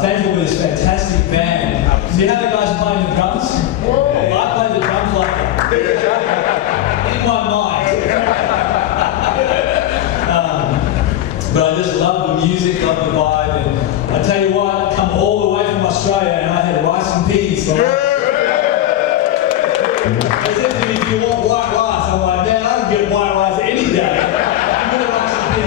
thankful for this fantastic band. See how the guys playing the drums? I play the drums like that. In my mind. But I just love the music, love the vibe, and I tell you what, I come all the way from Australia and I had rice and peas. So they said to me, if you want white rice, I'm like, man, I can get white rice any day. I'm going to rice and peas.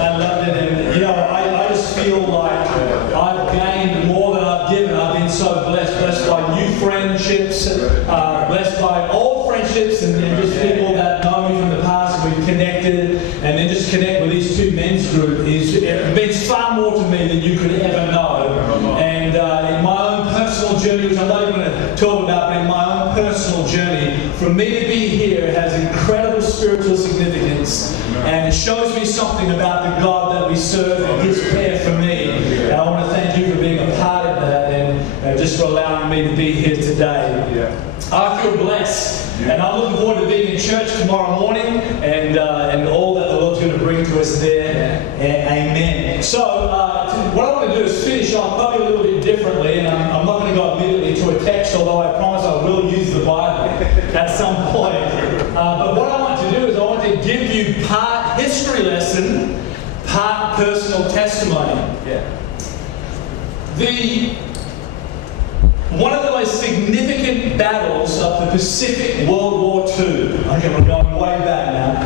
I loved it, and you know, I just feel like I've gained more than I've given. I've been so blessed by new friendships, blessed by old friendships, and just people that know me from the past. We've connected, and then just connect with these two men's group it means far more to me than you could ever know. And in my own personal journey, which I'm not even going to talk about, but in my own personal journey, for me to be here has incredible spiritual significance, and it shows me something about the God that we serve and His care for me. And I want to thank you for being a part of that, and just for allowing me to be here today. I feel blessed. And I'm looking forward to being in church tomorrow morning and all that the Lord's going to bring to us there. Amen. So, what I want to do is finish off probably a little bit differently, and I'm not going to go immediately to a text, although I promise I will use the Bible at some point. But what I want to do is I want to give you part history lesson, part personal testimony. One of the most significant battles of the Pacific World War II, okay, we're going way back now,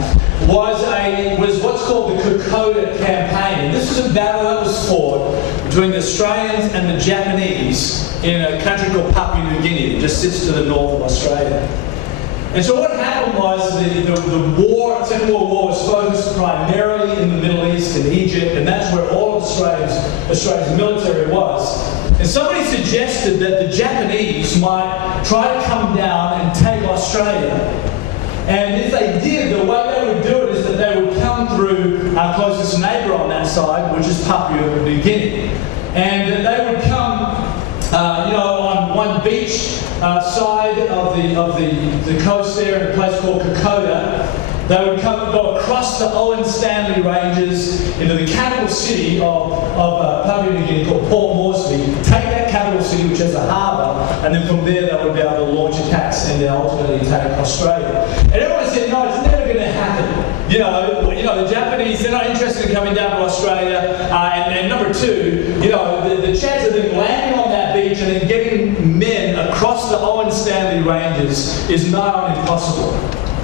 was what's called the Kokoda campaign. And this was a battle that was fought between the Australians and the Japanese in a country called Papua New Guinea that just sits to the north of Australia. And so what happened was the war, Second World War, was focused primarily in the Middle East and Egypt, and that's where all of Australia's military was. And somebody suggested that the Japanese might try to come down and take Australia. And if they did, the way they would do it is that they would come through our closest neighbour on that side, which is Papua New Guinea. And they would come, on one beach side of the coast there in a place called Kokoda. They would go across the Owen Stanley Ranges into the capital city of Papua New Guinea called Port Moresby, take that capital city which has a harbour, and then from there they would be able to launch attacks and then ultimately take Australia. And everyone said, no, it's never going to happen. You know, the Japanese, they're not interested in coming down to Australia. And number two, the chance of them landing on that beach and then getting men across the Owen Stanley Ranges is nigh on impossible.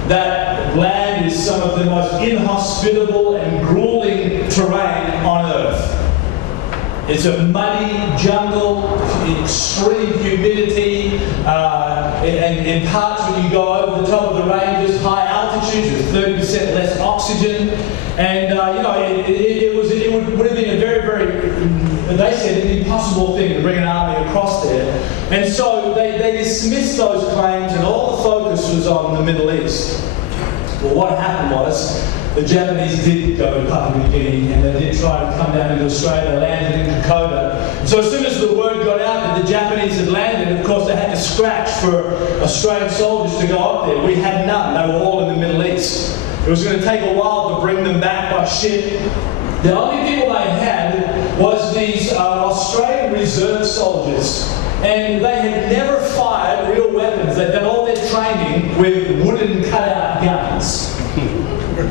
That land is some of the most inhospitable and grueling terrain on Earth. It's a muddy jungle, extreme humidity, and in parts when you go over the top of the ranges, high altitudes with 30% less oxygen. And it would have been a very, very, they said, an impossible thing to bring an army across there. And so they dismissed those claims, and all the focus was on the Middle East. Well, what happened was, the Japanese did go to Papua New Guinea, and they did try to come down into Australia. They landed in Kokoda. So as soon as the word got out that the Japanese had landed, of course they had to scratch for Australian soldiers to go up there. We had none. They were all in the Middle East. It was going to take a while to bring them back by ship. The only people they had was these Australian reserve soldiers. And they had never fired real weapons. They'd done all their training with wooden cutout guns.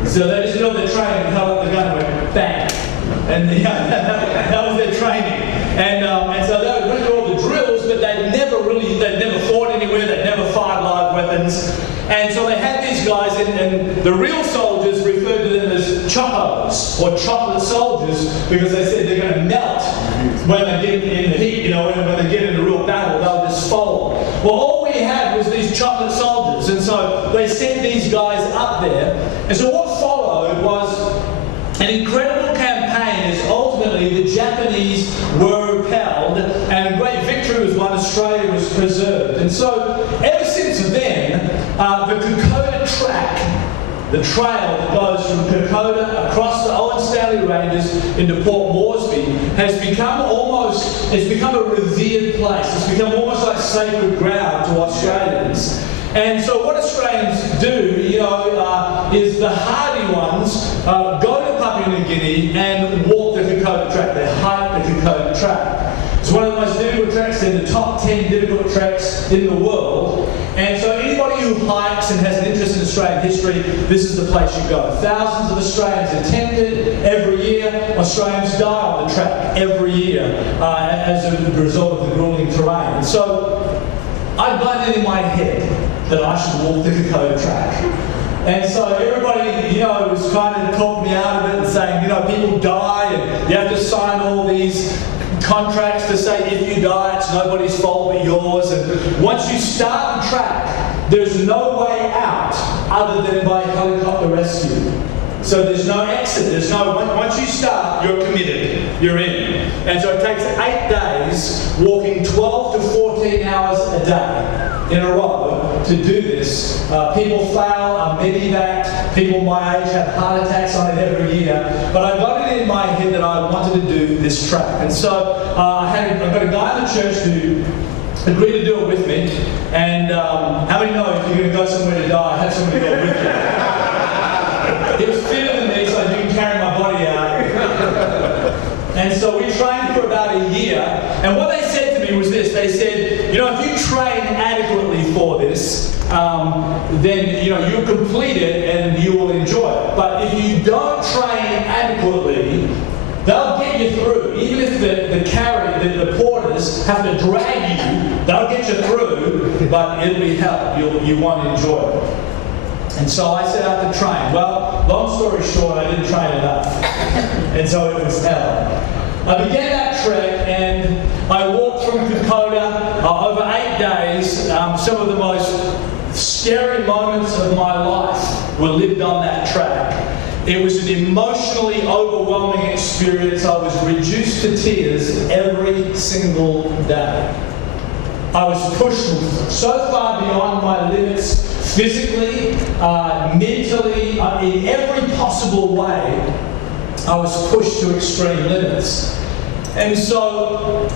So they just did their training, held up the gun and went bang. And that was their training. And so they would do all the drills, but they'd never fought anywhere, they'd never fired live weapons. And so they had these guys, and the real soldiers referred to them as chocos, or chocolate soldiers, because they said they're going to melt when they get in the heat, when they get into real battle, they'll just fold. Well, all we had was these chocolate soldiers, and so they sent these guys up there. And so what followed was an incredible campaign as ultimately the Japanese were repelled, and a great victory was won. Australia was preserved. And so ever since then, the Kokoda track, the trail that goes from Kokoda across the Owen Stanley Ranges into Port Moresby has become a revered place. It's become almost like sacred ground to Australians. And so what Australians do, is the hardy ones go to Papua Papua New Guinea and walk the Kokoda track. They hike the Kokoda track. It's one of the most difficult tracks in the top 10 difficult tracks in the world. And so anybody who hikes and has an interest in Australian history, this is the place you go. Thousands of Australians attempt it every year. Australians die on the track every year as a result of the grueling terrain. And so I got it in my head that I should walk the Kokoda track. And so everybody, was kind of talking me out of it and saying, people die and you have to sign all these contracts to say if you die, it's nobody's fault but yours. And once you start the track, there's no way out other than by helicopter rescue. So there's no exit. Once you start, you're committed. You're in. And so it takes 8 days, walking 12 to 14 hours a day in a row to do this. People fail, are medevaced, people my age have heart attacks on it every year. But I got it in my head that I wanted to do this track. And so I've got a guy in the church who agreed to do it with me. And how many know if you're going to go somewhere to die, have somebody go with you? He was fitter than me, so I didn't carry my body out. And so we trained for about a year. And what they said to me was this. They said, if you train adequately for this, then, you'll complete it and you will enjoy it. But if you don't train adequately, they'll get you through. Even if the porters have to drag you, they'll get you through, but it'll be hell. You won't enjoy it. And so I set out to train. Well, long story short, I didn't train enough. And so it was hell. I began that trek and I walked through Kokoda over 8 days. Some of the most scary moments of my life were lived on that track. It was an emotionally overwhelming experience. I was reduced to tears every single day. I was pushed so far beyond my limits, physically, mentally, in every possible way. I was pushed to extreme limits. And so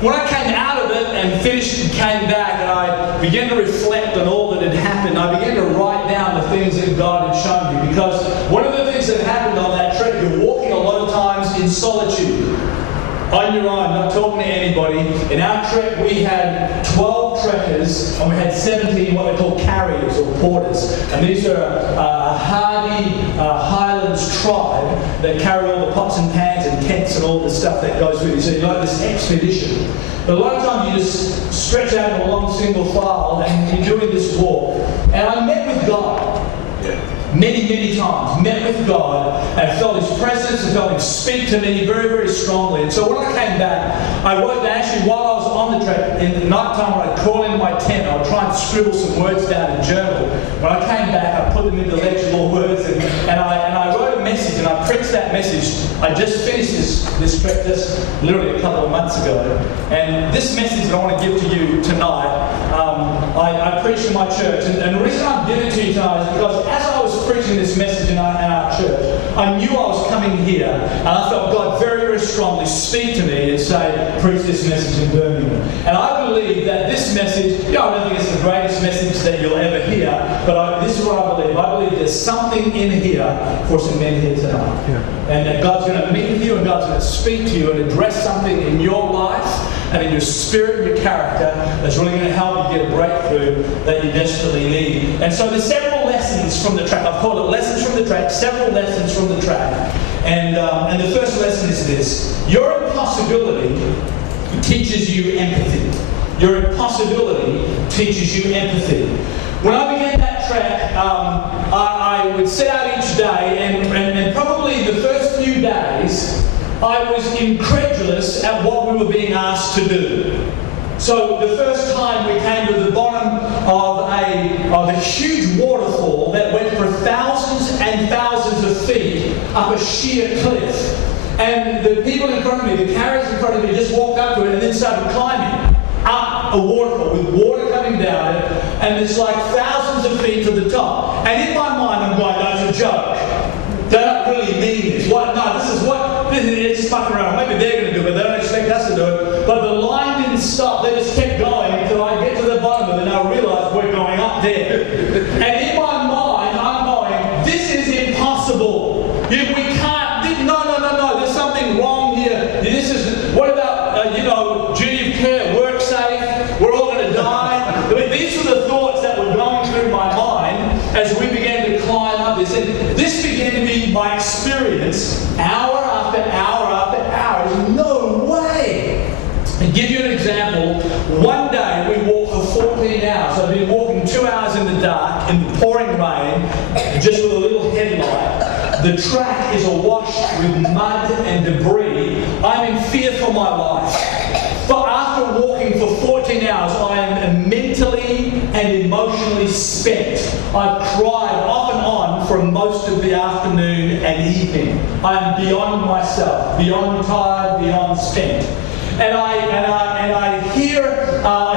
when I came out of it and finished and came back and I began to reflect on all that had happened, I began to write down the things that God had shown me. Because one of the things that happened on that trek, you're walking a lot of times in solitude, on your own, not talking to anybody. In our trek, we had 12 trekkers and we had 17 what they call carriers or porters. And these are a hardy Highlands tribe that carry all the pots and pans and tents and all the stuff that goes with you. So you're like this expedition. But a lot of times you just stretch out in a long single file and you're doing this walk. And I met with God. Many, many times, met with God and felt His presence and felt Him speak to me very, very strongly. And so when I came back, I wrote down, actually while I was on the trek, in the night time when I'd crawl into my tent, I would try and scribble some words down in a journal. When I came back, I put them into legible words and I wrote a message and I printed that message. I just finished this trek just literally a couple of months ago. And this message that I want to give to you tonight, I preached in my church. And the reason I'm giving it to you tonight is because as I was preaching this message in our church, I knew I was coming here and I felt God very, very strongly speak to me and say, preach this message in Birmingham. And I believe that this message, I don't think it's the greatest message that you'll ever hear, but this is what I believe. I believe there's something in here for some men here tonight. Yeah. And that God's going to meet with you and God's going to speak to you and address something in your life and in your spirit and your character that's really going to help you get a breakthrough that you desperately need. And so there's several lessons from the track. I've called it lessons from the track, several lessons from the track. And the first lesson is this. Your impossibility teaches you empathy. Your impossibility teaches you empathy. When I began that track, I would set out each day and probably the first few days, I was incredulous at what we were being asked to do. So the first time we came to the bottom of a huge waterfall that went for thousands and thousands of feet up a sheer cliff. And the people in front of me, the carriers in front of me, just walked up to it and then started climbing up a waterfall with water coming down it. And it's like thousands of feet to the top. And in my mind, I'm going, no, it's a joke. They don't really mean this. What? No, it's just fucking around. Maybe they're going to do it, but they don't expect us to do it. But the line didn't stop. They just kept going until I get to the bottom of it and I realise we're going up there. And in my mind, I'm going, this is impossible. We can't, What about, duty of care, work safe, we're all going to die? I mean, these were the thoughts that were going through my mind as we began to climb up this. And this began to be my experience, hour after hour after hour. There's no way. To give you an example, one day we walked for 14 hours. I've been walking 2 hours in the dark, in the pouring rain, just with a little headlight. The track is awash with mud and debris. I'm in fear for my life. But after walking for 14 hours, I am mentally and emotionally spent. I've cried off and on for most of the afternoon and evening. I am beyond myself, beyond tired, beyond spent. And I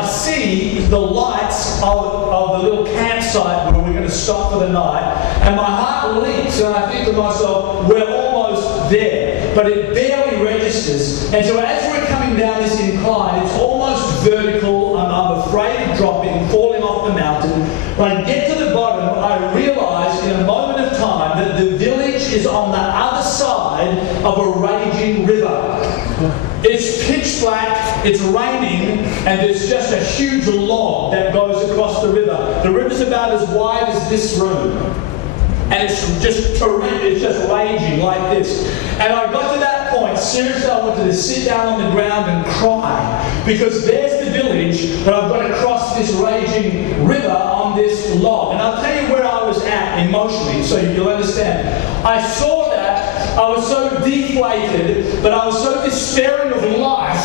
see the lights of the little campsite where we're going to stop for the night, and my heart leaps, and I think to myself, we're almost there, but it barely registers. And so as we're coming down this incline, it's almost vertical, and I'm afraid of dropping, falling off the mountain. When I get to the bottom, I realise in a moment of time that the village is on the other side of a raging river. It's pitch black, it's raining, and there's just a huge log that goes across the river. The river's about as wide as this room. And it's just raging like this. And I got to that point, seriously, I wanted to sit down on the ground and cry. Because there's the village, but I've got to cross this raging river on this log. And I'll tell you where I was at emotionally, so you'll understand. I saw that. I was so deflated, but I was so despairing of life.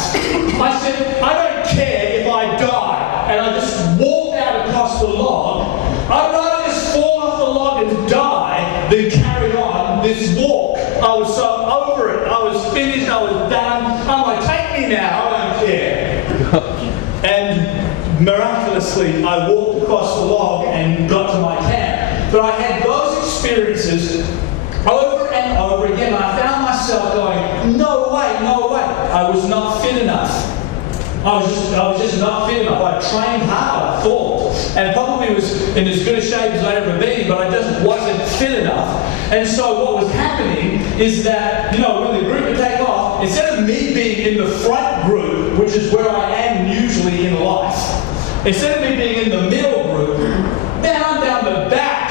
I said, I don't care if I die. And I just walked out across the log. I'd rather just fall off the log and die than carry on this walk. I was so over it. I was finished. I was done. I'm like, take me now. I don't care. And miraculously, I walked across the log and got to my camp. But I had those experiences over and over again. I found myself going, no way, no way. I was not fit enough. I was just not fit enough. I trained hard, I thought, and probably was in as good a shape as I'd ever been, but I just wasn't fit enough. And so what was happening is that, when the group would take off, instead of me being in the front group, which is where I am usually in life, instead of me being in the middle group, man, I'm down the back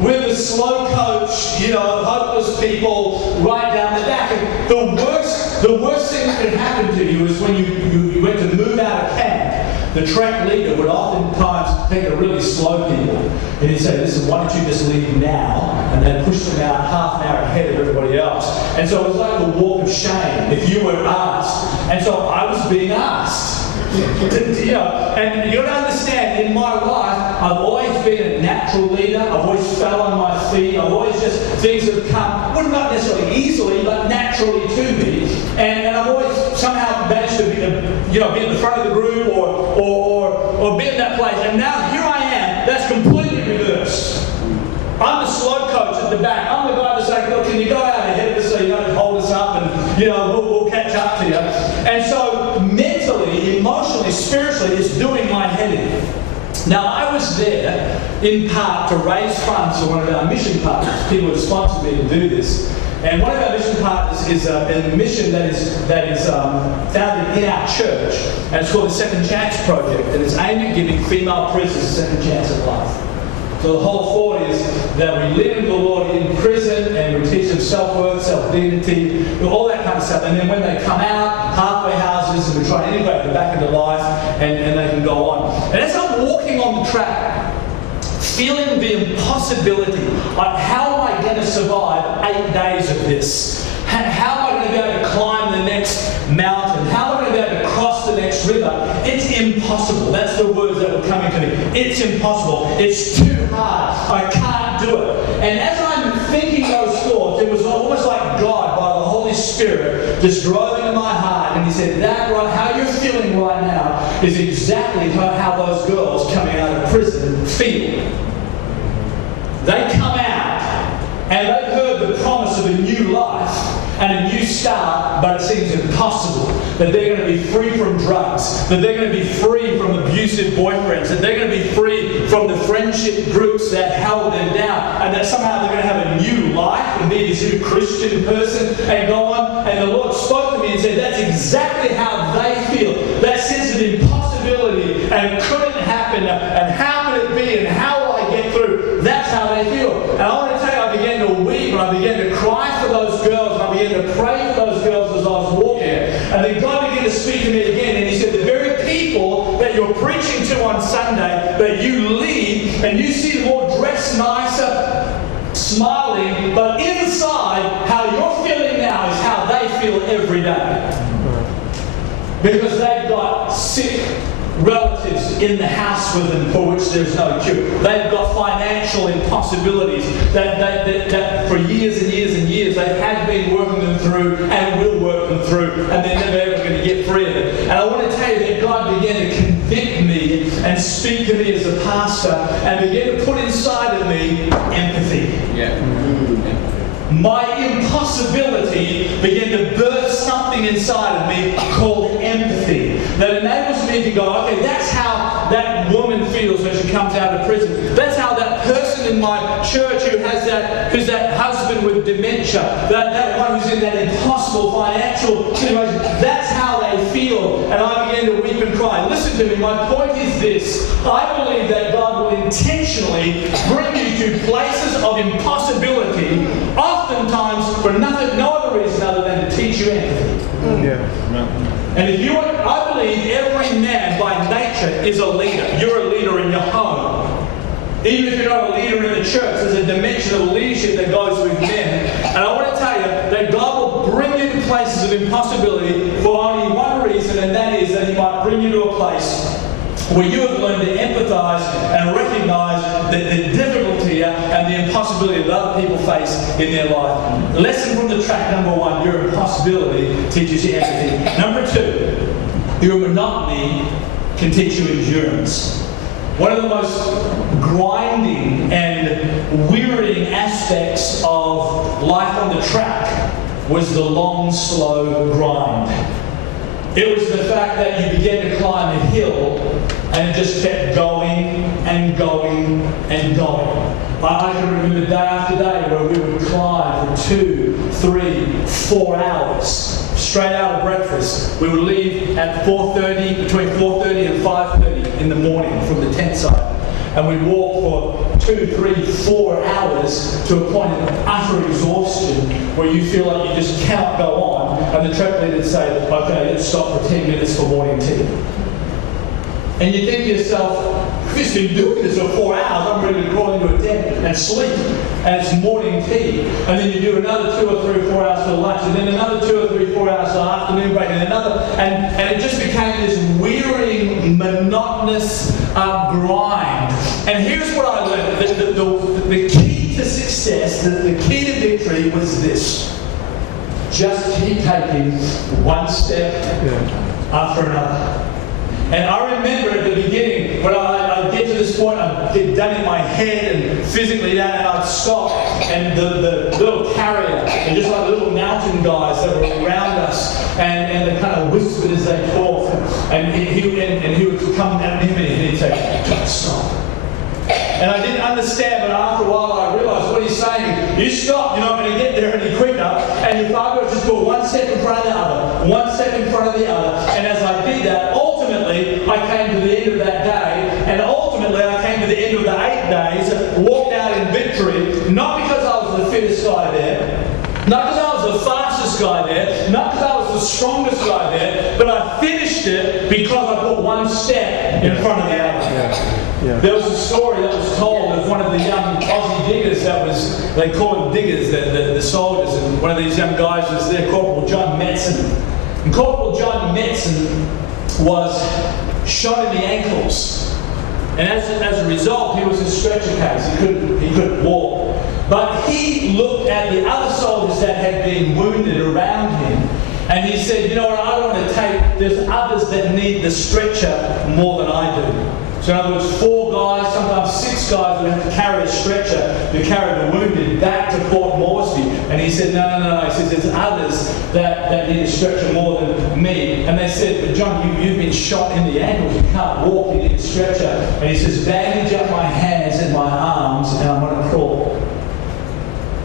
with the slow coach, hopeless people right down the back. And the worst thing that could happen to you is when you went to move out of camp, the track leader would oftentimes take a really slow people and he'd say, listen, why don't you just leave now, and then push them out half an hour ahead of everybody else. And so it was like a walk of shame if you were asked. And so I was being asked. And you've got to understand, in my life, I've always been a natural leader. I've always fell on my feet. I've always things have come, well, not necessarily easily, but naturally to me. And I've always somehow managed to be in the front of the group or be in that place. And now here I am. That's completely reversed. I'm the slow coach at the back. I'm the guy that's like, look, can you go out ahead of us so you don't hold us up and, we'll catch up to you. And so mentally, emotionally, spiritually, it's doing my head in. Now, I was there in part to raise funds for one of our mission partners. People have sponsored me to do this. And one of our mission partners is a mission that is founded in our church. And it's called the Second Chance Project. And it's aimed at giving female prisoners a second chance at life. So the whole thought is that we live in the Lord in prison and we teach them self-worth, self-dignity, all that kind of stuff. And then when they come out, halfway houses, and we try to integrate them back into life and they can go on. And as I'm walking on the track, feeling the impossibility of how am I going to survive 8 days of this? How am I going to be able to climb the next mountain? How am I going to be able to cross the next river? It's impossible. That's the words that were coming to me. It's impossible. It's too hard. I can't do it. And as I'm thinking those thoughts, it was almost like God, by the Holy Spirit, just drove into my heart, and He said, that right, how you're feeling right now is exactly how those girls coming out of prison feel. They come out, and they've heard the promise of a new life and a new start, but it seems impossible that they're going to be free from drugs, that they're going to be free from abusive boyfriends, that they're going to be free from the friendship groups that held them down, and that somehow they're going to have a new life and be this new Christian person and go on. And the Lord spoke to me and he said, that's exactly how they feel. That sense of impossibility and couldn't happen and how could it be and how will I get through? That's how they feel. And I want to tell you, I began to weep and I began to cry for those girls and I began to pray for those girls as I was walking. And then God began to speak to me again and he said, the very people that you're preaching to on Sunday, that you leave and you see them all dressed nicer, smiling, but inside, how you're feeling now is how they feel every day. Because they've got sick relatives in the house with them for which there's no cure. They've got financial impossibilities that for years and years and years they have been working them through and will work them through, and they're never ever going to get free of it. And I want to tell you that God began to convict me and speak to me as a pastor and began to put inside of me empathy. My impossibility began to birth something inside of me called empathy that enables me to go, okay, that's how that woman feels when she comes out of prison. That's how that person in my church who's that husband with dementia, that one who's in that impossible financial situation, that's how they feel. And I began to weep and cry. Listen to me, my point is this. I believe that God will intentionally bring you to places of impossibility, oftentimes for no other reason other than to teach you empathy. And if you are, I believe every man by nature is a leader. You're a leader in your home. Even if you're not a leader in the church, there's a dimension of leadership that goes with men. And I want to tell you that God will bring you to places of impossibility for only one reason, and that is that He might bring you to a place where you have learned to empathize and recognize the difficulty and the impossibility that other people face in their life. Lesson from the track number one, your impossibility teaches you empathy. Number two, your monotony can teach you endurance. One of the most grinding and wearying aspects of life on the track was the long, slow grind. It was the fact that you began to climb a hill and it just kept going and going and going. I can remember day after day where we would climb for 2, 3, 4 hours straight out of breakfast. We would leave at 4:30, between 4:30 and 5:30 in the morning from the tent site. And we'd walk for 2, 3, 4 hours to a point of utter exhaustion where you feel like you just cannot go on. And the track leader would say, okay, let's stop for 10 minutes for morning tea. And you think to yourself, I've just been doing this for 4 hours, I'm ready to crawl into a tent and sleep. And it's morning tea. And then you do another 2 or 3 or 4 hours for lunch, and then another 2 or 3 or 4 hours for afternoon break, and another, and it just became this wearying, monotonous grind. And here's what I learned. The key to success, the key to victory was this. Just keep taking one step after another. And I remember at the beginning, when I'd get to this point, I'd get done in my head and physically done, and I'd stop, and the little carrier, and just like the little mountain guys that were around us, and they kind of whispered as they talked, and he would come at me and he'd say, don't stop. And I didn't understand, but after a while I realised what he's saying. You stop, you're not going to get there any quicker. And if I would just put one step in front of the other, one step in front of the other, and as I did that, ultimately I came to the end of that day, and ultimately I came to the end of the 8 days, walked out in victory, not because I was the fittest guy there, not because I was the fastest guy there, not because I was the strongest guy there, but I finished it because I put one step in front of the other. There was a story that was told of one of the young Aussie diggers they call them diggers, the soldiers, and one of these young guys was there, Corporal John Metzen. And Corporal John Metzen was shot in the ankles. And as a result, he was in stretcher case. He couldn't walk. But he looked at the other soldiers that had been wounded around him, and he said, you know what, I don't want to there's others that need the stretcher more than I do. So in other words, 4 guys, sometimes 6 guys would have to carry a stretcher to carry the wounded back to Port Moresby. And he said, no. He says, there's others that need a stretcher more than me. And they said, but John, you've been shot in the ankles, you can't walk, you need a stretcher. And he says, bandage up my hands and my arms, and I'm going to crawl.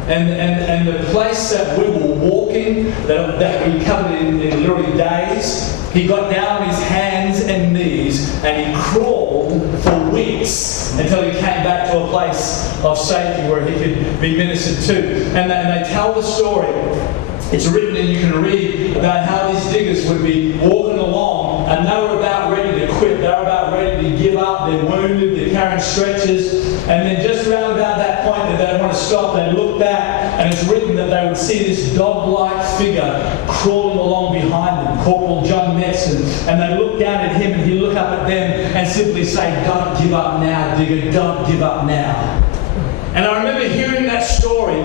And the place that we were walking, that we covered in little he got down on his hands and knees and he crawled for weeks until he came back to a place of safety where he could be ministered to. And they tell the story. It's written, and you can read about how these diggers would be walking along and they were about ready to quit. They were about ready to give up. They're wounded, they're carrying stretchers. And then just around about that point that they want to stop, they look back, and it's written that they would see this dog-like figure crawling along behind them, Corporal John Metzen. And they look down at him and he'd look up at them and simply say, "Don't give up now, digger, don't give up now." And I remember hearing that story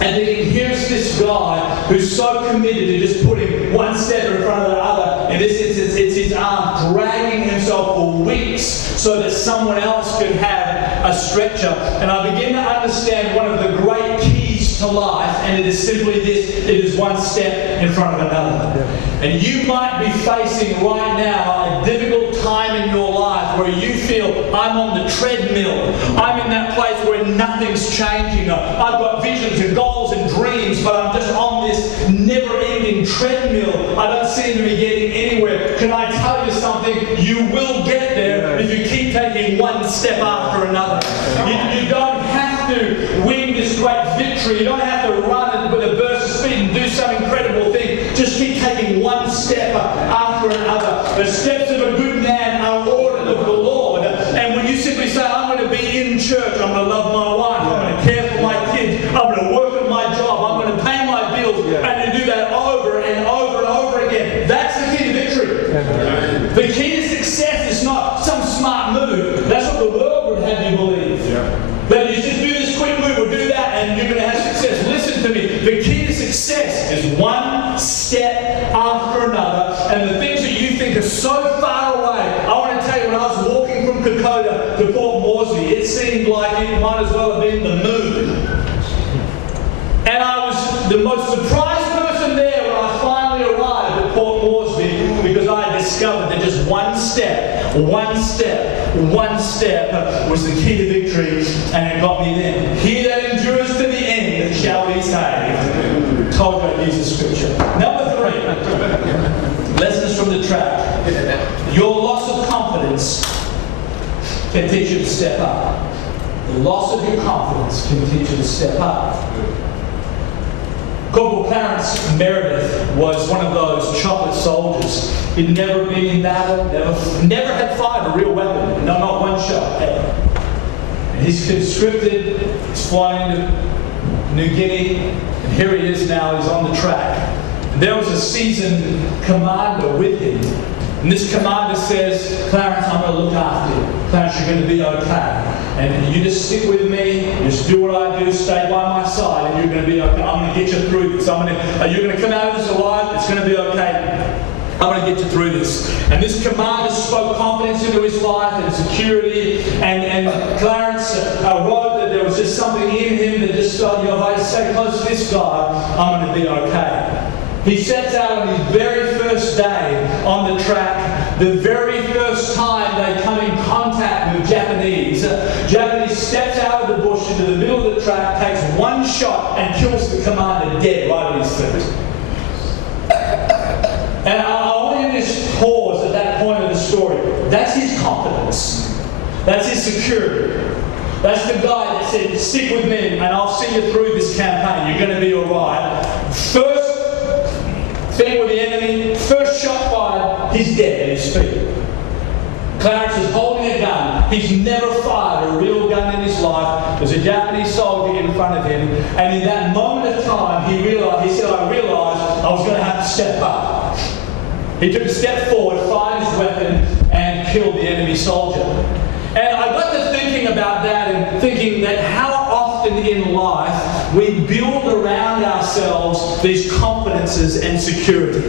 and thinking, here's this guy who's so committed to just putting one step in front of the other. In this instance, it's his arm dragging himself for weeks so that someone else could have a stretcher. And I begin to understand one of the great keys to life, and it is simply this: it is one step in front of another. And you might be facing right now a difficult time in your life where you feel, I'm on the treadmill. I'm in that place where nothing's changing. I've got visions and goals and dreams, but I'm just on this never-ending treadmill. I don't seem to be getting anywhere. Can I tell you something? You will get there if you keep taking one step after another. You don't have to win this great victory. You don't have to run with a burst of speed and do some incredible thing. Just keep taking one step after another. The steps of a good man are ordered of the Lord. And when you simply say, I'm going to be in church, I'm going to love my wife, I'm going to care for my kids, I'm going to work at my job, I'm going to pay my bills, and to do that over and over and over again, that's the key to victory. The key to success is not some smart move. That's what the world would have you believe. That you just do this quick move or do that and you're going to have success. Listen to me. The key to success is one step after another. And the things that you think are so far away. I want to tell you, when I was walking from Kokoda to Port Moresby, it seemed like it might as well have been the moon. And I was the most surprised person there when I finally arrived at Port Moresby, because I had discovered that just one step was the key to victory, and it got me there. He that endures to the end shall be saved. Told you I'd use the scripture. Number 3, lessons from the track. Your loss of confidence can teach you to step up. The loss of your confidence can teach you to step up. Corporal Clarence Meredith was one of those chocolate soldiers. He'd never been in battle, never had fired a real weapon. No, not one shot, ever. And he's conscripted, he's flying into New Guinea, and here he is now, he's on the track. And there was a seasoned commander with him. And this commander says, Clarence, I'm going to look after you. Clarence, you're going to be okay. And you just stick with me, just do what I do, stay by my side, and you're going to be okay. I'm going to get you through this. You're going to come out of this alive, it's going to be okay. I'm going to get you through this. And this commander spoke confidence into his life and security, and Clarence wrote that there was just something in him that just felt, if I stay close to this guy, I'm going to be okay. He sets out on his very first day on the track, the very first time they come in contact with Japanese. Japanese steps out of the bush into the middle of the track, takes one shot and kills the commander dead right at his feet. And I want you to just pause at that point of the story. That's his confidence. That's his security. That's the guy that said, stick with me and I'll see you through this campaign. You're going to be alright. First thing with the enemy, first shot fired, he's dead at his feet. Clarence is holding a gun. He's never fired a real gun in his life. There's a Japanese soldier in front of him, and in that moment of time, he said, I realised I was going to have to step up. He took a step forward, fired his weapon, and killed the enemy soldier. And I got to thinking about that, and thinking that how often in life we build around ourselves these confidences and security.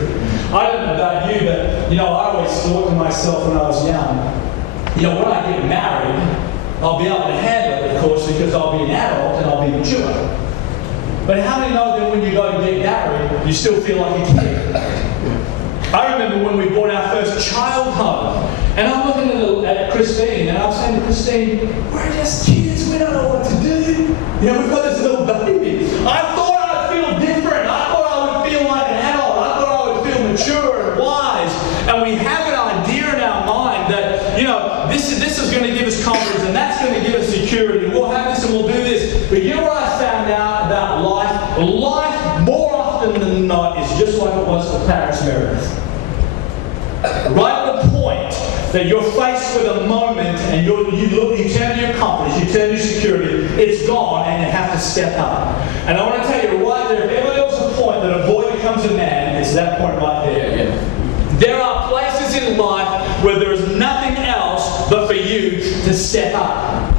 I don't know about you, but I always thought to myself when I was young, when I get married, I'll be able to handle it, of course, because I'll be an adult and I'll be mature. But how many know that when you go to get married, you still feel like a kid? I remember when we brought our first child home, and I'm looking at Christine, and I'm saying to Christine, we're just kids, we don't know what to do. We've got this little baby. I thought I'd feel different. I thought I would feel like an adult. I thought I would feel mature and wise. often than not is just like it was for Clarence Meredith. Right at the point that you're faced with a moment and you turn to your compass, you turn to your security, it's gone and you have to step up. And I want to tell you right there, if ever there was a point that a boy becomes a man, it's that point right there. Yeah. There are places in life where there is nothing else but for you to step up.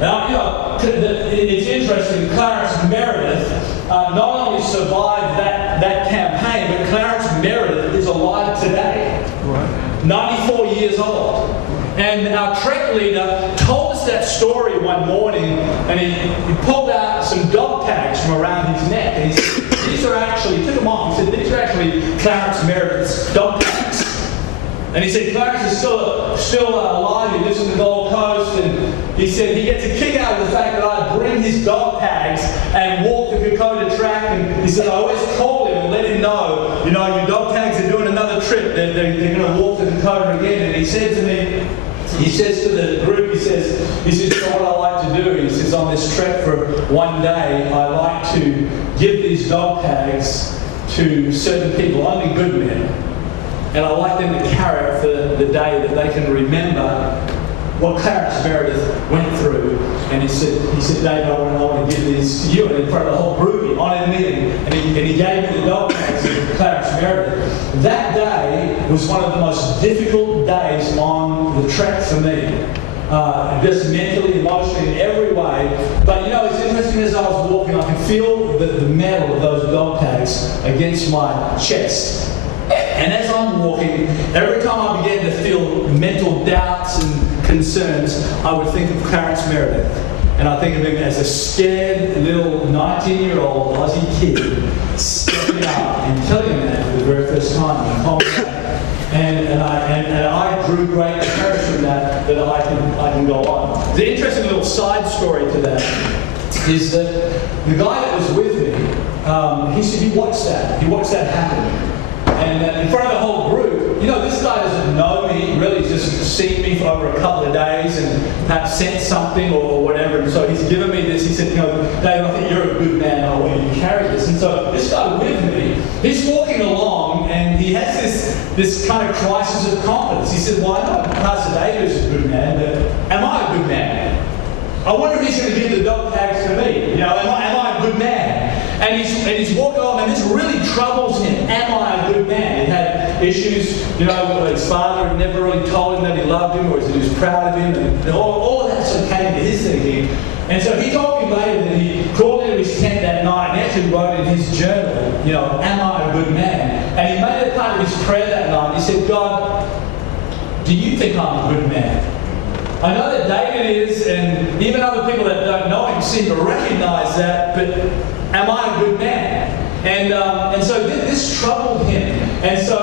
Now, it's interesting, Clarence Meredith not only survived that campaign, but Clarence Meredith is alive today. Right. 94 years old. And our trek leader told us that story one morning, and he pulled out some dog tags from around his neck, and he said, these are actually, he took them off, he said, these are actually Clarence Meredith's dog tags. And he said, Clarence is still alive, he lives on the Gold Coast, and he said he gets a kick out of the fact that I bring his dog tags and walk the Kokoda track, and he said, I always call him and let him know, your dog tags are doing another trip, they're going to walk the Kokoda again. And he said to me, he says to the group, he says, you know what I like to do? He says, on this trek for one day, I like to give these dog tags to certain people, only good men. And I like them to carry it for the day that they can remember what Clarence Meredith went through. And he said, David, I want to give these to you. And in front of the whole group, he honoured me, and he gave me the dog tags of Clarence Meredith. That day was one of the most difficult days on the trek for me. Just mentally, emotionally, in every way. But it's interesting, as I was walking, I could feel the metal of those dog tags against my chest. And as I'm walking, every time I began to feel mental doubts and concerns, I would think of Clarence Meredith. And I think of him as a scared little 19-year-old Aussie kid stepping up and telling him that for the very first time. And I drew great courage from that I can go on. The interesting little side story to that is that the guy that was with me, he said he watched that happen. And in front of the whole group, this guy doesn't know me, really just seen me for over a couple of days and perhaps sent something or whatever. And so he's given me this. He said, David, I think you're a good man. I want you to carry this. And so this guy with me, he's walking along and he has this kind of crisis of confidence. He said, well, I know Pastor David is a good man, but am I a good man? I wonder if he's going to give the dog tags to me. Am I a good man? And he's walking along, and this really troubles him. Am I a good man? He had issues, with his father had never really told him that he loved him, or that he was proud of him, and all of that sort of came to his thinking. And so he told me later that he crawled into his tent that night and actually wrote in his journal, am I a good man? And he made it part of his prayer that night. He said, God, do you think I'm a good man? I know that David is, and even other people that don't know him seem to recognize that, but am I a good man? And so this troubled him. And so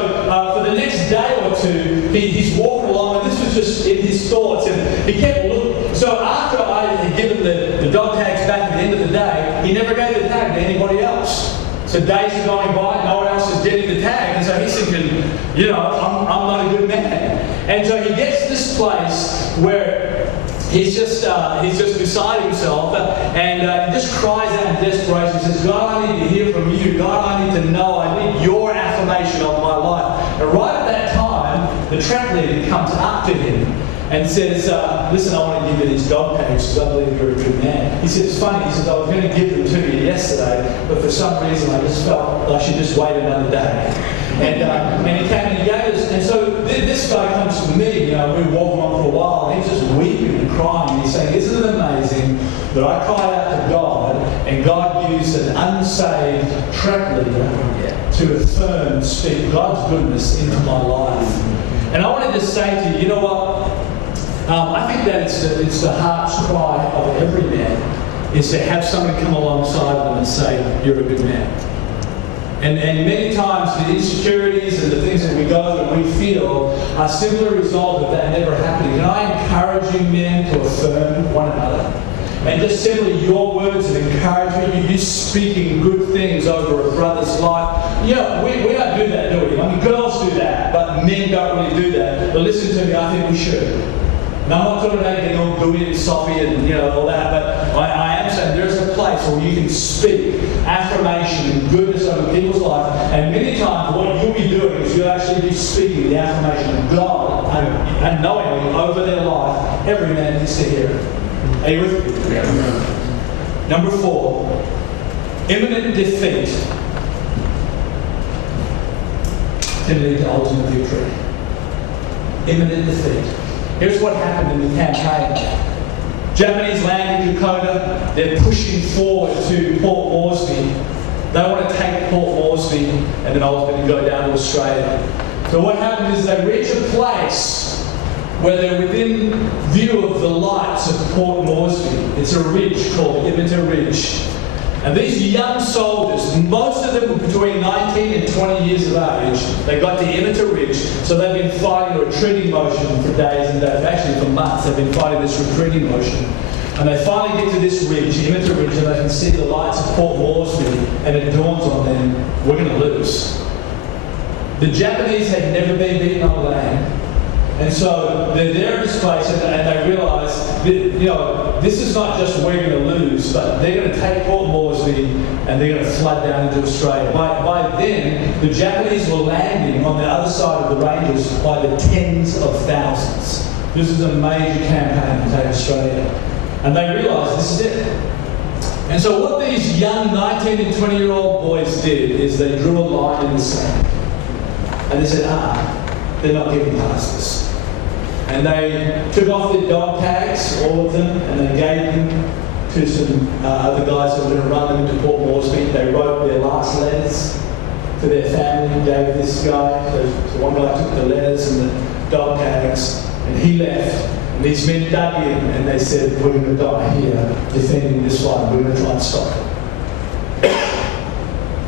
for the next day or two, he's walking along, and this was just in his thoughts, and he kept looking. So after I had given the dog tags back at the end of the day, he never gave the tag to anybody else. So days are going by, no one else is getting the tag, and so he's thinking, I'm not a good man. And so he gets to this place where he's just beside himself, and he just cries out in desperation. He says, God, I need to hear from you. God, I need to know. I need your affirmation of my life. And right at that time, the track leader comes up to him and says, listen, I want to give you these dog tags because I believe you're a good man. He said, it's funny. He says, I was going to give them to you yesterday, but for some reason I just felt I should just wait another day. And he came and he gave us, and so this guy comes to me, we were walking on for a while, and he's just weeping and crying, and he's saying, isn't it amazing that I cried out to God, and God used an unsaved track leader to affirm, speak God's goodness into my life. And I wanted to say to you, you know what? I think that it's the heart's cry of every man, is to have someone come alongside them and say, you're a good man. And many times the insecurities and the things that we go through and we feel are simply a result of that never happening. And I encourage you men to affirm one another. And just simply your words of encouragement, you speaking good things over a brother's life. We don't do that, do we? I mean, girls do that, but men don't really do that. But listen to me, I think we should. Now, I'm not talking about getting all gooey and soppy and all that, but I am saying there's a place where you can speak affirmation and goodness over people's life, and many times what you'll be doing is you'll actually be speaking the affirmation of God and knowingly over their life. Every man needs to hear it. Are you with me? Yeah. Number 4, imminent defeat can lead to ultimate victory. Imminent defeat. Here's what happened in the campaign. Japanese land in Dakota, they're pushing forward to Port Moresby. They want to take Port Moresby and then ultimately go down to Australia. So what happened is they reach a place where they're within view of the lights of Port Moresby. It's a ridge called Imita Ridge. And these young soldiers, most of them were between 19 and 20 years of age, they got to Imita Ridge, so they've been fighting a retreating motion for days and days. Actually, for months, they've been fighting this retreating motion. And they finally get to this ridge, Imita Ridge, and they can see the lights of Port Moresby, and it dawns on them, we're going to lose. The Japanese had never been beaten on land. And so they're there in this place and they realise that, this is not just we're going to lose, but they're going to take Port Moresby and they're going to flood down into Australia. By then, the Japanese were landing on the other side of the ranges by the tens of thousands. This is a major campaign to take Australia. And they realised this is it. And so what these young 19 and 20-year-old boys did is they drew a line in the sand. And they said, they're not getting past this. And they took off their dog tags, all of them, and they gave them to some other guys who were going to run them into Port Moresby. They wrote their last letters to their family, gave this guy. So one guy took the letters and the dog tags, and he left. And these men dug in and they said, we're going to die here defending this line. We're going to try and stop it.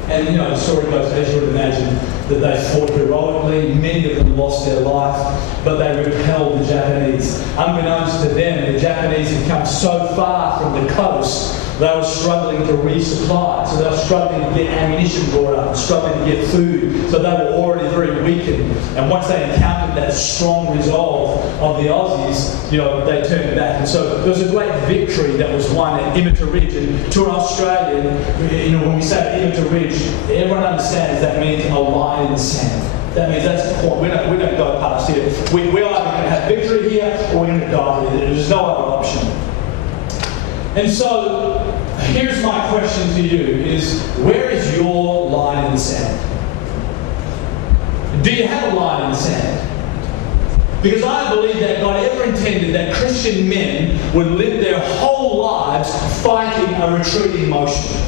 And the story goes, as you would imagine, that they fought heroically. Many of them lost their life, but they repelled the Japanese. Unbeknownst to them, the Japanese had come so far from the coast, they were struggling to resupply. So they were struggling to get ammunition brought up, struggling to get food. So they were already very weakened. And once they encountered that strong resolve of the Aussies, they turned back. And so there was a great victory that was won at Imita Ridge. And to an Australian, when we say Imita Ridge, everyone understands that means a line in the sand. That means that's the point. We don't go past here. We're either going to have victory here or we're going to die here. There's no other option. And so, here's my question to you, is where is your line in the sand? Do you have a line in the sand? Because I believe that God ever intended that Christian men would live their whole lives fighting a retreating motion.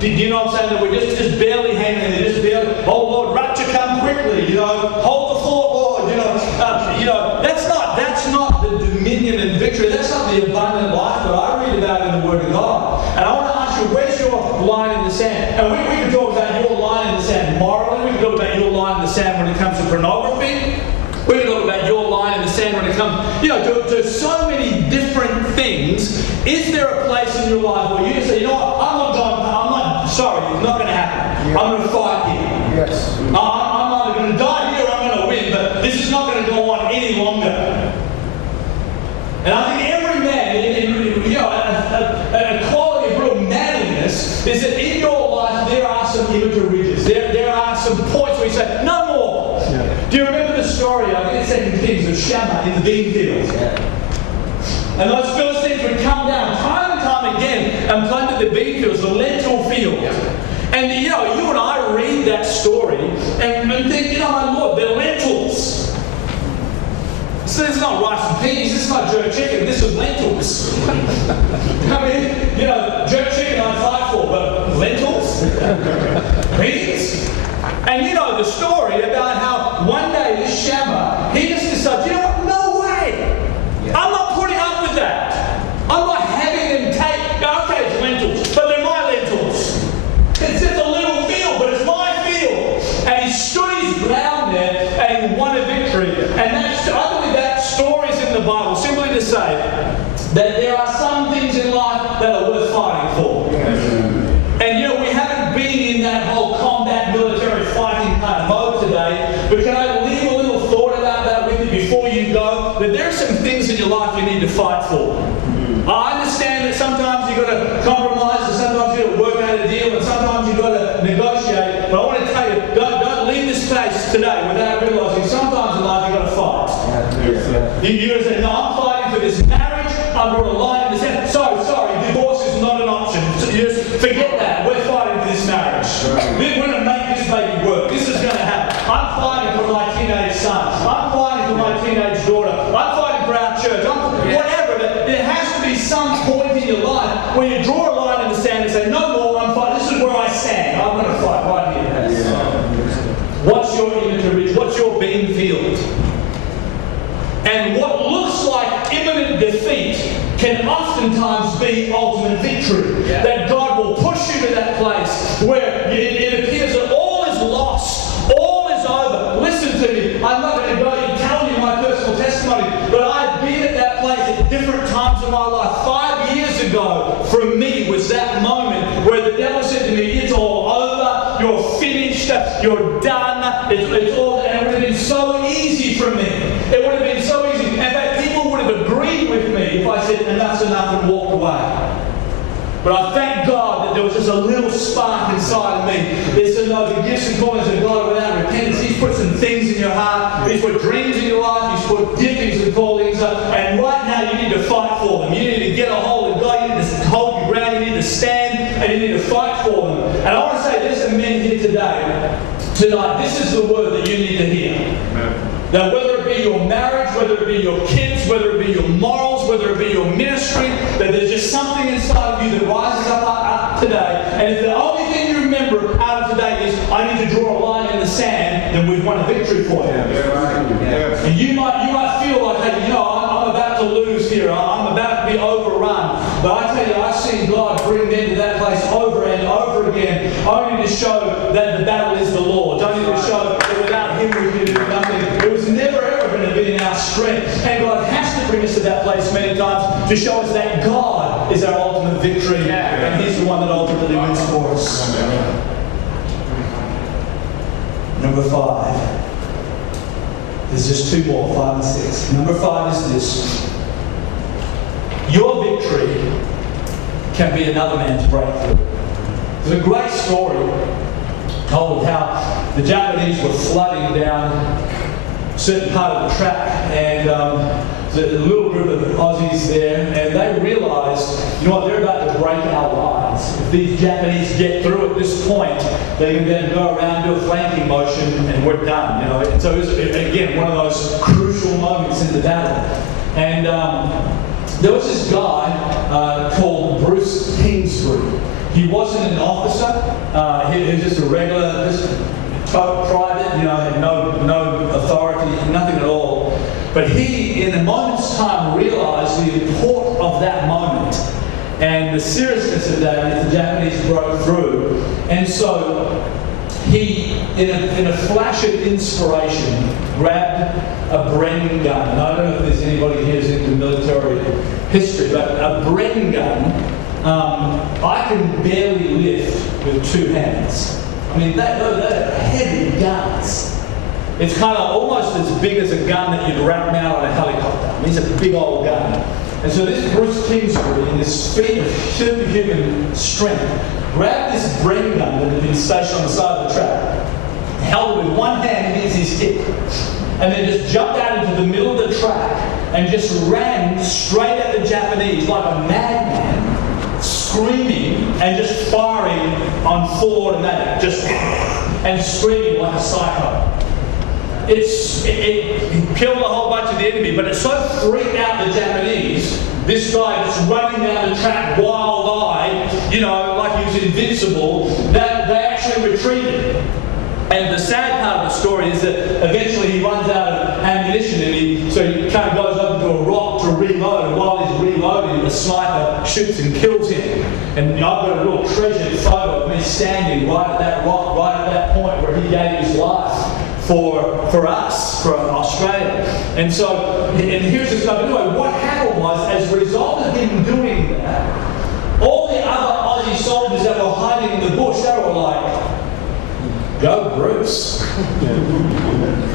Do you know what I'm saying? That we're just barely hanging in there, just barely, oh Lord, rapture come quickly, hold the fort, Lord, that's not the dominion and victory, that's not the abundant life that I read about in the Word of God. And I want to ask you, where's your line in the sand? And we can talk about your line in the sand morally, we can talk about your line in the sand when it comes to pornography, we can talk about your line in the sand when it comes, to so many different things. Is there a place in your life where you can say, sorry, it's not going to happen. Yeah. I'm going to fight here. Yes. I'm either going to die here or I'm going to win, but this is not going to go on any longer. And I think every man, a quality of real manliness is that in your life there are some Imita Ridges. There are some points where you say, no more. Yeah. Do you remember the story, I think it's 2 Kings, of Shammah in the bean fields? Yeah. And those Philistines would come down time and time again and plunder the bean fields, the lentil field. And you and I read that story and think, my Lord, they're lentils. So this is not rice and peas, this is not jerk chicken, this is lentils. Jerk chicken I'd fight for, but lentils? Beans? And the story about how one day this Shammah, he just decided, what? No way! I'm not putting up with that. I'm not having them take, okay, it's lentils, but they're my lentils. It's just a little field, but it's my field. And he stood his ground there and he won a victory. And I believe that story is in the Bible, simply to say that there are some things in life that are worth fighting for. And we haven't been in that whole combat military fighting kind of mode today, but can I leave a little thought But I want to tell you, don't leave this place today without realising sometimes in life you've got to fight. You've got to say, no, I'm fighting for this marriage. I'm drawing a line in the sand. Sorry, divorce is not an option. So you just forget that. We're fighting for this marriage. We're going to make this baby work. This is going to happen. I'm fighting for my teenage son. I'm fighting for my teenage daughter. I'm fighting for our church. Whatever. There has to be some point in your life where you draw a line in the sand and say, no more, I'm fighting. This is where I stand. I'm going to fight right here. What's your inner ridge? What's your beam field? And what looks like imminent defeat can oftentimes be ultimate victory. That God will push you to that place where it appears that all is lost, all is over. Listen to me. I'm not going to go and tell you my personal testimony, but I've been at that place at different times in my life. 5 years ago, for me, was that moment where the devil said to me, it's all over, you're finished, you're done, it's all, and it would have been so easy for me. It would have been so easy. In fact, people would have agreed with me if I said enough's enough and walked away. But I thank God that there was just a little spark inside of me. There's the gifts and callings of God without repentance. He's put some things in your heart. He's put dreams in your life. He's put giftings and callings. And right now you need to fight for them. You need to get a hold of God. You need to hold your ground. You need to stand and you need to fight for them. And I want to say there's some men here tonight, this is the word that you need to hear. Now, whether it be your marriage, whether it be your kids, whether it be your morals, whether it be your ministry, that there's just something inside of you that rises up today. And if the only thing you remember out of today is, I need to draw a line in the sand, then we've won a victory for you. And you might feel like, hey, I'm about to lose here. I'm about to be overrun. But I tell you, I've seen God bring men to that place over and over again, only to show that the battle is the Lord's, only to show that without Him we can do nothing. It was never ever going to be in our strength. And God has to bring us to that place many times to show us that God is our ultimate victory. And He's the one that ultimately wins for us. Number 5. There's just 2 more, 5 and 6. Number 5 is this. Your victory can be another man's breakthrough. There's a great story told how the Japanese were flooding down a certain part of the track, and there's a little group of Aussies there, and they realised, they're about to break our lines. If these Japanese get through at this point, they can then go around, do a flanking motion, and we're done. And so it was, again, one of those crucial moments in the battle. And there was this guy called Bruce Kingsbury. He wasn't an officer. He was just a regular, just private, had no authority, nothing at all. But he, in a moment's time, realised the import of that moment and the seriousness of that if the Japanese broke through. And so he, in a flash of inspiration, grabbed a Bren gun. And I don't know if there's anybody here who's into military history, but a Bren gun, I can barely lift with 2 hands. I mean, they're heavy guns. It's kind of almost as big as a gun that you'd wrap mount on a helicopter. I mean, it's a big old gun. And so this Bruce Kingsbury, in this feat of superhuman strength, grabbed this Bren gun that had been stationed on the side of the track, held it with one hand against his hip, and then just jumped out into the middle of the track and just ran straight at the Japanese like a madman, screaming and just firing on full automatic, and screaming like a psycho. It killed a whole bunch of the enemy, but it so freaked out the Japanese, this guy just running down the track wild-eyed, like he was invincible, that they actually retreated. And the sad part of the story is that eventually he runs out of ammunition, and so he kind of goes up to a rock to reload, and while he's reloading, the sniper shoots and kills him. And I've got a real treasured photo of me standing right at that rock, right at that point where he gave his life for us, for Australia. And so, and here's this guy. Anyway, what happened was, as a result of him doing that, all the other Aussie soldiers that were hiding in the bush, they were like, "Go, Bruce.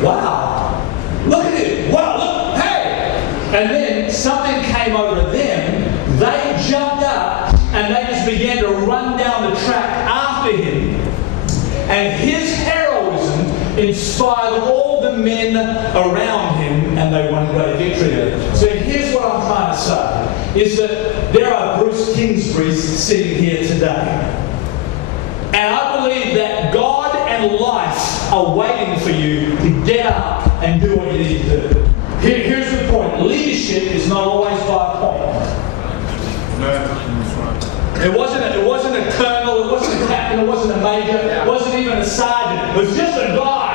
Wow. Look at it. Wow, look, hey." And then something came over them. They jumped up and they just began to run down the track after him. And his heroism inspired all the men around him, and they won great victory. So here's what I'm trying to say, is that there are Bruce Kingsburys sitting here today. And I believe that God and life are waiting for you to get up and do what you need to do. Here's the point. Leadership is not always by appointment. It wasn't a colonel, it wasn't a captain, it wasn't a major, it wasn't even a sergeant. It was just a guy.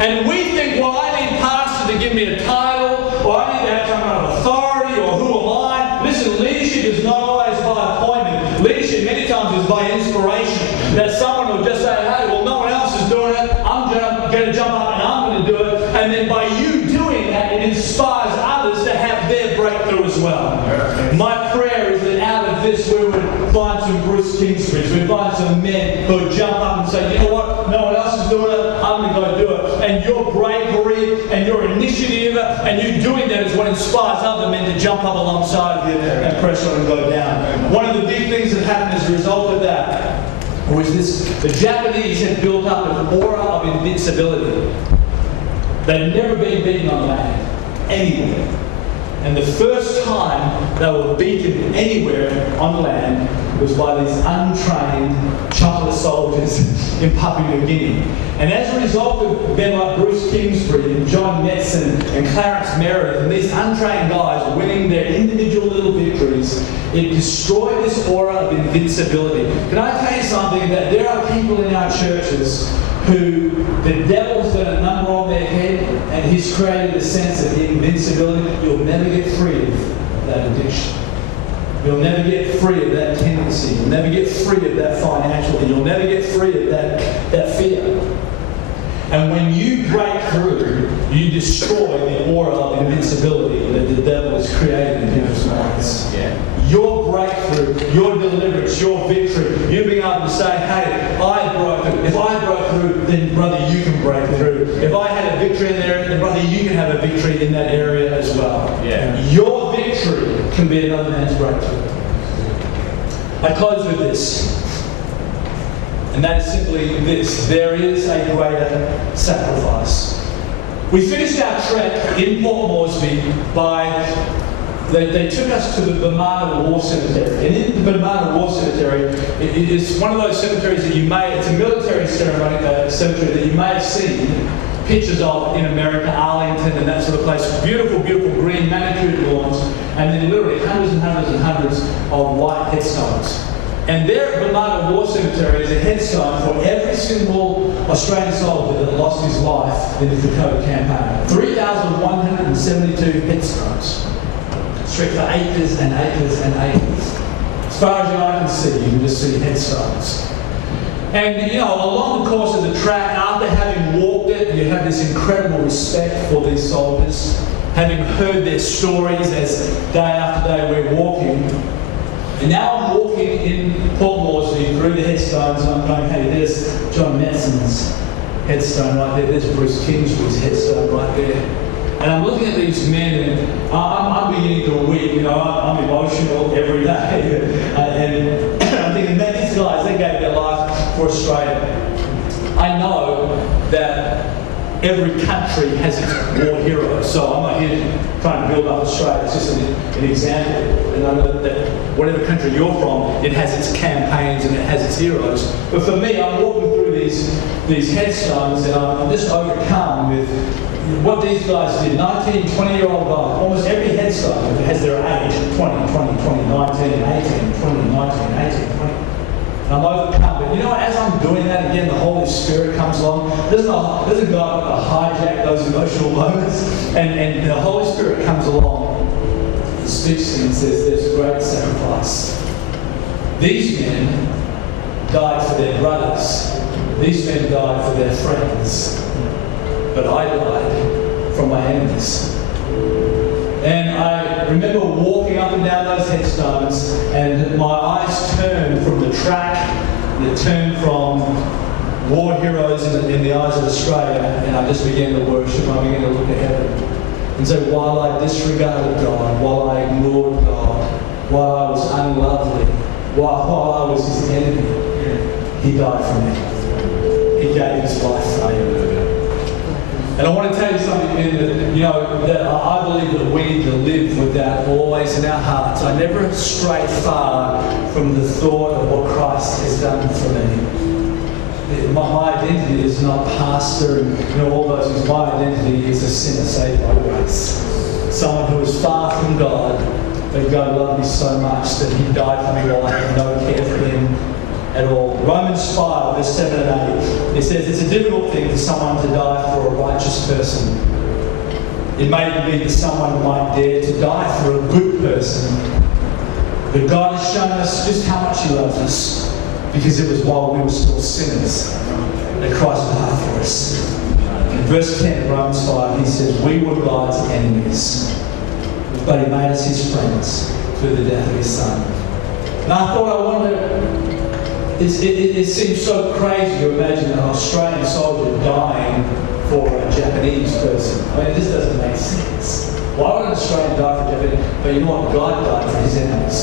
And we think, well, I need pastor to give me a title, or I need to have some kind of authority, or who am I? Listen, leadership is not always by appointment. Leadership many times is by inspiration. That someone will just say, hey, well, no one else is doing it. I'm going to jump up and I'm going to do it. And then by you doing that, it inspires others to have their breakthrough as well. My prayer is that out of this we would find some Bruce Kingsburys. We'd find some men who would jump up and say, you know what, no one else is doing it, I'm going to go do it. And your bravery and your initiative and you doing that is what inspires other men to jump up alongside of you and press on and go down. One of the big things that happened as a result of that was this: the Japanese had built up an aura of invincibility. They'd never been beaten on land, anywhere. And the first time they were beaten anywhere on land was by these untrained chocolate soldiers in Papua New Guinea. And as a result of men like Bruce Kingsbury and John Metson and Clarence Merritt and these untrained guys winning their individual little victories, it destroyed this aura of invincibility. Can I tell you something? That there are people in our churches who the devil's got a number on their head and he's created a sense of invincibility. You'll never get free of that addiction. You'll never get free of that tendency. You'll never get free of that financial thing. You'll never get free of that fear. And when you break through, you destroy the aura of invincibility that the devil has created in people's minds. Your breakthrough, your deliverance, your victory, you being able to say, hey, I broke through. If I broke through, then brother, you can break through. If I had a victory in there, then brother, you can have a victory in that area as well. Your victory can be another man's breakthrough. I close with this. And that is simply this: there is a greater sacrifice. We finished our trek in Port Moresby by, they took us to the Bamana War Cemetery. And in the Bamana War Cemetery, it is one of those cemeteries that you may, it's a military cemetery that you may have seen pictures of in America, Arlington and that sort of place. Beautiful, beautiful green manicured lawns, and then literally hundreds and hundreds and hundreds of white headstones. And there at Bamana War Cemetery is a headstone for every single Australian soldier that lost his life in the Dakota campaign. 3,172 headstones. Stretched for acres and acres and acres. As far as your eye can see, you can just see headstones. And you know, along the course of the track, after having walked it, you have this incredible respect for these soldiers. Having heard their stories as day after day we're walking. And now I'm walking in Port Moresby through the headstones and I'm going, hey, there's John Metson's headstone right there, there's Bruce Kingsbury's headstone right there. And I'm looking at these men and I'm beginning to weep, you know, I'm emotional every day. And I'm thinking, man, these guys, they gave their life for Australia. I know that every country has its war heroes, so I'm not here trying to build up Australia, it's just an example. And I know that whatever country you're from, it has its campaigns and it has its heroes. But for me, I'm walking through these headstones and I'm just overcome with what these guys did. 19, 20-year-old guys, almost every headstone has their age, 20, 19, 18, 20, 19, 18, 20. And I'm overcome. But you know what, as I'm doing that again, the Holy Spirit comes along. Doesn't God hijack those emotional moments? And the Holy Spirit comes along and speaks to me and says, there's a great sacrifice. These men died for their brothers. These men died for their friends. But I died from my enemies. And I remember walking up and down those headstones and my eyes turned from the track, they turned from war heroes in the eyes of Australia, and I just began to worship, I began to look at heaven. And so while I disregarded God, while I ignored God, while I was unlovely, while I was his enemy, He died for me. He gave his life for me. And I want to tell you something, that I believe that we need to live with that always in our hearts. I never stray far from the thought of what Christ has done for me. My identity is not pastor and all those things. My identity is a sinner saved by grace. Someone who is far from God, but God loved me so much that He died for me while I had no care for Him at all. Romans 5, verse 7 and 8, it says, it's a difficult thing for someone to die for a righteous person. It may be that someone might dare to die for a good person. But God has shown us just how much He loves us, because it was while we were still sinners that Christ died for us. In verse 10 of Romans 5, He says, we were God's enemies, but He made us His friends through the death of His Son. And I thought I wanted to... It seems so crazy to imagine an Australian soldier dying for a Japanese person. I mean, this doesn't make sense. Why would an Australian die for a Japanese? But you know what? God died for His enemies.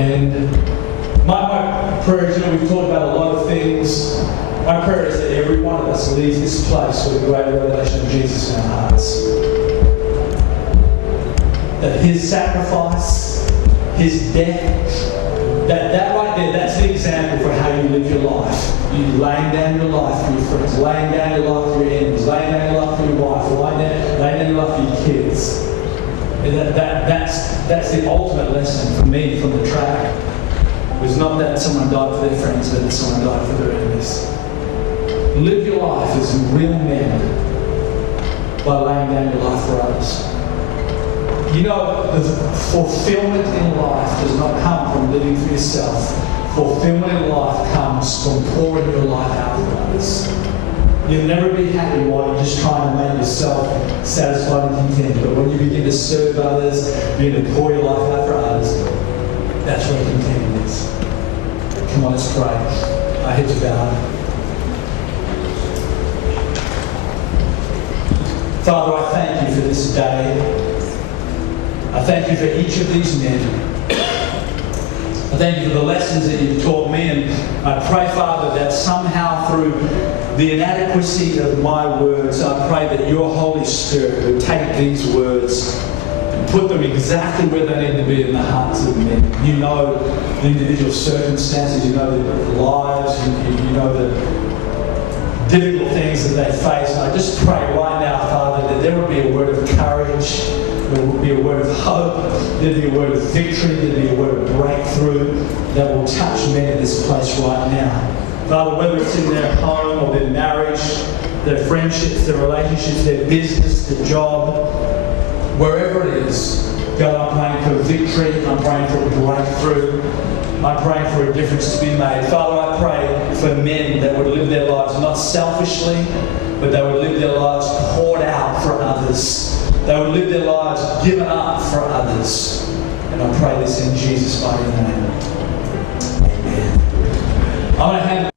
And my prayer is, we've talked about a lot of things. My prayer is that every one of us leaves this place with a great revelation of Jesus in our hearts. That His sacrifice, His death, that right there, that's the example for how you live your life. You laying down your life for your friends, laying down your life for your enemies, laying down your life for your wife, laying down your life for your kids. And that's the ultimate lesson for me from the track. It was not that someone died for their friends, but that someone died for their enemies. Live your life as real men by laying down your life for others. The fulfillment in life does not come from living for yourself. Fulfillment in life comes from pouring your life out for others. You'll never be happy while you're just trying to make yourself satisfied and content. But when you begin to serve others, begin to pour your life out for others, that's where contentment is. Come on, let's pray. Our heads are bowed. Father, I thank You for this day. I thank You for each of these men. I thank You for the lessons that You've taught me, and I pray, Father, that somehow through the inadequacy of my words, I pray that Your Holy Spirit would take these words and put them exactly where they need to be in the hearts of men. You know the individual circumstances, You know the lives, you know the difficult things that they face. And I just pray right now, Father, that there would be a word of courage, there will be a word of hope, there will be a word of victory, there will be a word of breakthrough that will touch men in this place right now. Father, whether it's in their home or their marriage, their friendships, their relationships, their business, their job, wherever it is, God, I'm praying for victory, I'm praying for a breakthrough, I'm praying for a difference to be made. Father, I pray for men that would live their lives not selfishly, but they would live their lives poured out for others. They would live their lives given up for others. And I pray this in Jesus' mighty name. Amen. I'm going to hand